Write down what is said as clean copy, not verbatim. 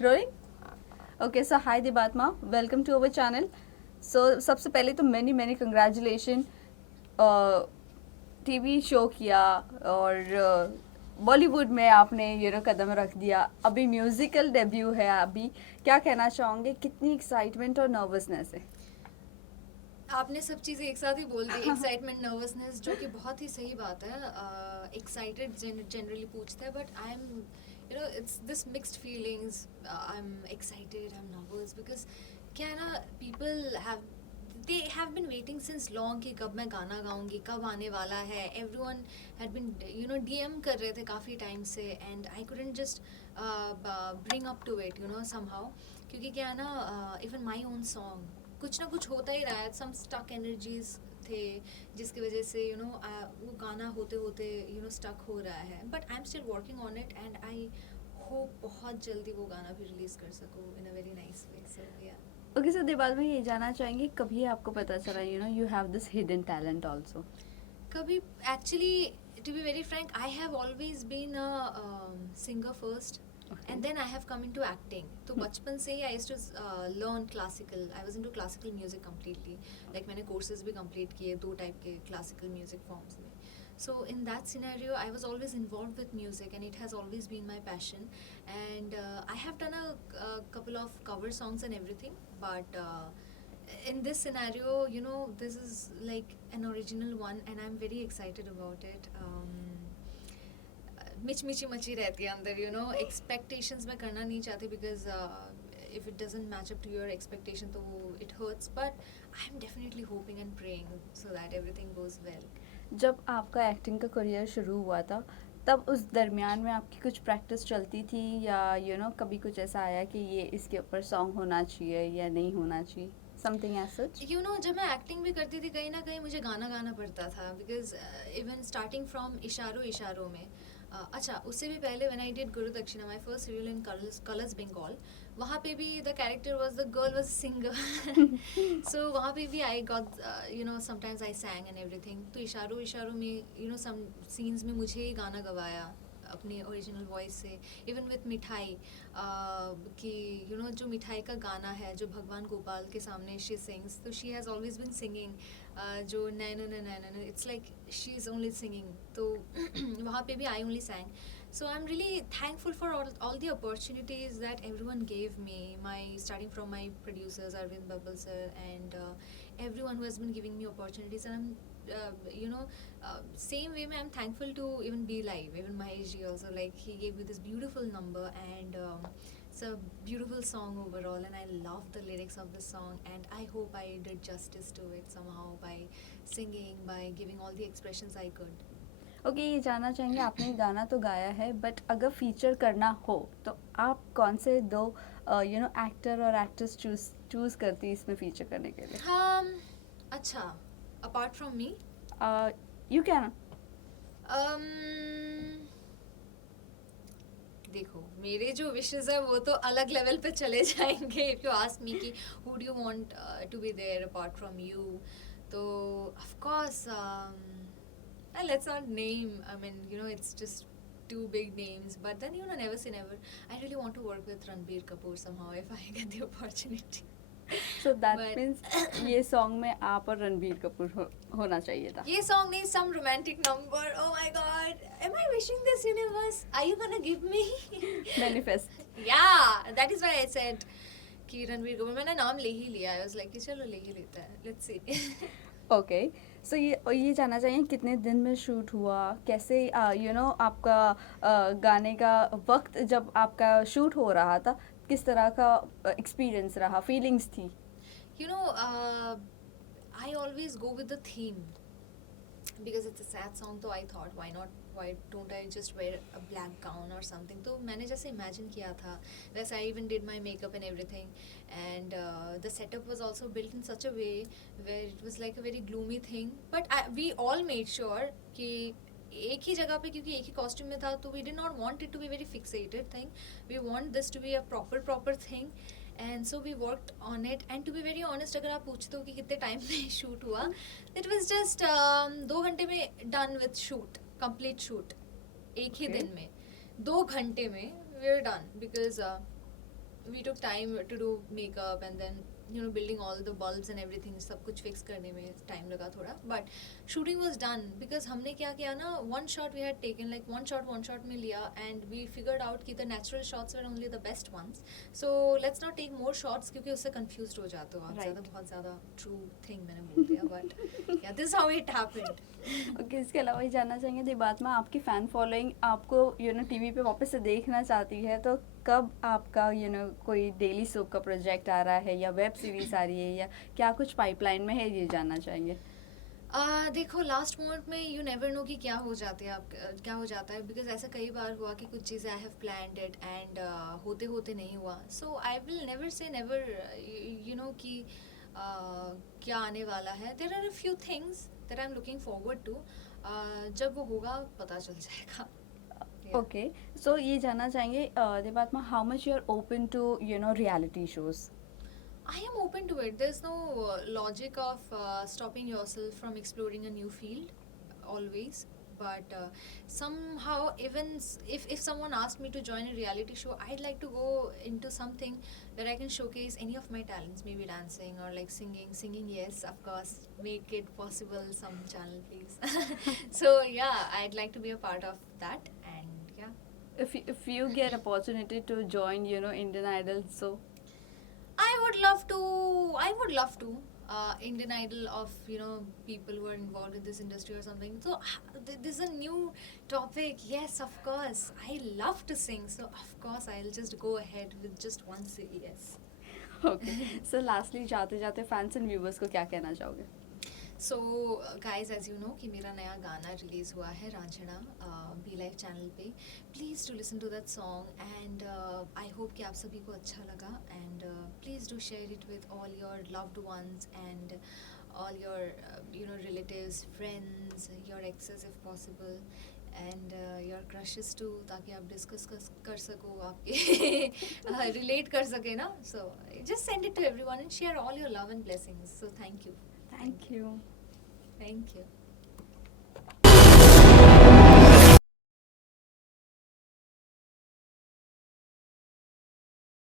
Rolling? Okay, so hi Debatma, welcome to our channel. So सबसे पहले तो many congratulations. TV show किया और बॉलीवुड में आपने कदम रख दिया. अभी म्यूजिकल डेब्यू है. अभी क्या कहना चाहोगे, कितनी एक्साइटमेंट और नर्वसनेस है? आपने सब चीज़ें एक साथ ही बोल दी, एक्साइटमेंट नर्वसनेस, जो कि बहुत ही सही बात है. एक्साइटेड जनरली पूछते हैं, but I am it's this mixed feelings. I am excited, I am nervous, because क्या है ना, people have they have been waiting since long कि कब मैं गाना गाऊंगी, कब आने वाला है. एवरीवन हैड बिन डीएम कर रहे थे काफ़ी टाइम से, and I couldn't just bring up to it somehow. क्योंकि क्या है ना, इवन माई ओन सॉन्ग कुछ ना कुछ होता ही रहा है. सम स्टक एनर्जीज थे जिसकी वजह से वो गाना होते होते स्टक हो रहा है. But I am still working on it, and I hope बहुत जल्दी वो गाना भी रिलीज कर सकूँ इन अ वेरी नाइस वे. सो या, ओके, सो देवाल में ये जानना चाहेंगे, कभी आपको पता चला you have this hidden talent also? कभी actually, to be very frank, I have always been a singer first, and then I have come into acting. तो बचपन से ही I used to learn classical. I was into classical music completely. Like मैंने courses भी complete किए 2 type के classical music forms में. So in that scenario, I was always involved with music, and it has always been my passion. And I have done a couple of cover songs and everything, but in this scenario, this is like an original one, and I'm very excited about it. मिची मची रहती है अंदर. एक्सपेक्टेशंस मैं करना नहीं चाहती, because if it doesn't match up to your expectation, तो it hurts. But I'm definitely hoping and praying so that everything goes well. जब आपका एक्टिंग का करियर शुरू हुआ था, तब उस दरमियान में आपकी कुछ प्रैक्टिस चलती थी, या कभी कुछ ऐसा आया कि ये इसके ऊपर सॉन्ग होना चाहिए या नहीं होना चाहिए, समथिंग एज सच? जब मैं एक्टिंग भी करती थी, कहीं ना कहीं मुझे गाना गाना पड़ता था, बिकॉज इवन स्टार्टिंग फ्रॉम इशारों इशारों में. अच्छा, उससे भी पहले when I did Guru Dakshina, my first serial in Colors Bengal, वहाँ पे भी the character was the girl was singer. So वहाँ पे भी I got sometimes I sang and everything. तो इशारों इशारों में सम सीन्स में मुझे ही गाना गवाया अपने ओरिजिनल वॉइस से. इवन विथ मिठाई, कि जो मिठाई का गाना है, जो भगवान गोपाल के सामने शी सिंग्स, तो she has always been singing जो नैनो नैनो, it's like she is only singing. तो वहाँ पे भी I only sang. So I'm really thankful for all the opportunities that everyone gave me. Starting from my producers Arvind Babal sir, and everyone who has been giving me opportunities. And same way I'm thankful to even Be Live, even Mahesh ji also. Like, he gave me this beautiful number, and it's a beautiful song overall, and I love the lyrics of the song, and I hope I did justice to it somehow by singing, by giving all the expressions I could. Okay, ये जानना चाहेंगे, आपने गाना तो गाया है, बट अगर फीचर करना हो तो आप कौन से दो एक्टर और एक्ट्रेस चूज करती इसमें फीचर करने के लिए? अच्छा, apart from me, you can. देखो, मेरे जो विशेस है वो तो अलग लेवल पे चले जाएंगे. इफ यू आस्क मी कि who do you want to be there apart from you, तो of course let's not name. I mean, it's just two big names. But then, never say never. I really want to work with Ranbir Kapoor somehow if I get the opportunity. So that But means ये सॉन्ग में आप और रणबीर कपूर होना चाहिए था. ये song needs some romantic number. Oh my God, am I wishing this universe? Are you gonna give me? Manifest. Yeah, that is why I said कि रणबीर कपूर. मैंने नाम ले ही लिया. I was like कि चलो ले ही लेते हैं. Let's see. ओके, सो ये जानना चाहिए, कितने दिन में शूट हुआ, कैसे आपका गाने का वक्त जब आपका शूट हो रहा था, किस तरह का एक्सपीरियंस रहा, फीलिंग्स थी? I always go with the theme. Because it's a sad song, तो I thought why don't I just wear a black gown or something. तो मैंने जैसे imagine किया था, thus I even did my makeup and everything, and the setup was also built in such a way where it was like a very gloomy thing, but we all made sure कि एक ही जगह पे, क्योंकि एक ही कॉस्ट्यूम में था, तो we did not want it to be very fixated thing. We want this to be a proper thing. And so we worked on it. And to be very honest, अगर आप पूछते हो कि कितने टाइम में शूट हुआ, इट वॉज जस्ट 2 घंटे में done with shoot, complete shoot. एक ही दिन में 2 घंटे में we are done. Because we took time to do makeup and then building all the bulbs and everything, सब कुछ fix करने में time लगा थोड़ा, but shooting was done because हमने क्या किया ना, one shot we had taken, like one shot में लिया, and we figured out कि the natural shots were only the best ones, so let's not take more shots क्योंकि उससे confused हो जाते हो आप ज़्यादा, बहुत ज़्यादा true thing मैंने बोल दिया, but yeah, this is how it happened. Okay, इसके अलावा ये जानना चाहेंगे दिबात में आपकी फ़ैन फॉलोइंग आपको टीवी पे वापस से देखना चाहती है, तो कब आपका कोई डेली सोप का प्रोजेक्ट आ रहा है या वेब सीरीज आ रही है या क्या कुछ पाइपलाइन में है, ये जानना चाहेंगे. देखो लास्ट मोमेंट में यू नेवर नो कि क्या हो जाते हैं आप, क्या हो जाता है, बिकॉज ऐसा कई बार हुआ कि कुछ चीज़ें I have planned it and होते होते नहीं हुआ, so I will never say never कि क्या आने वाला है. There are a few things that I am looking forward to, जब वो होगा पता चल जाएगा. ओके, सो ये जानना चाहेंगे दिबात में, how much you are open to reality shows. I am open to it. There's no logic of stopping yourself from exploring a new field, always. But somehow, even if someone asked me to join a reality show, I'd like to go into something where I can showcase any of my talents, maybe dancing or like singing. Singing, yes, of course, make it possible. Some channel, please. So yeah, I'd like to be a part of that, and yeah. If you get opportunity to join Indian Idol, so I would love to. Indian Idol of people who are involved in this industry or something. So this is a new topic. Yes, of course. I love to sing, so of course I'll just go ahead with just one say yes. Okay, सो लास्टली जाते जाते fans and viewers को क्या कहना चाहोगे. So guys, as you know कि मेरा नया गाना रिलीज़ हुआ है रांझना बी लाइव चैनल पे. Please to listen to that song and I hope कि आप सभी को अच्छा लगा, एंड please do share it with all your loved ones and all your relatives, friends, your exes if possible, and your crushes too, ताकि आप डिस्कस कर सको, आपके रिलेट कर सके ना. So just send it to everyone and share all your love and blessings. So thank you. Thank you. Thank you.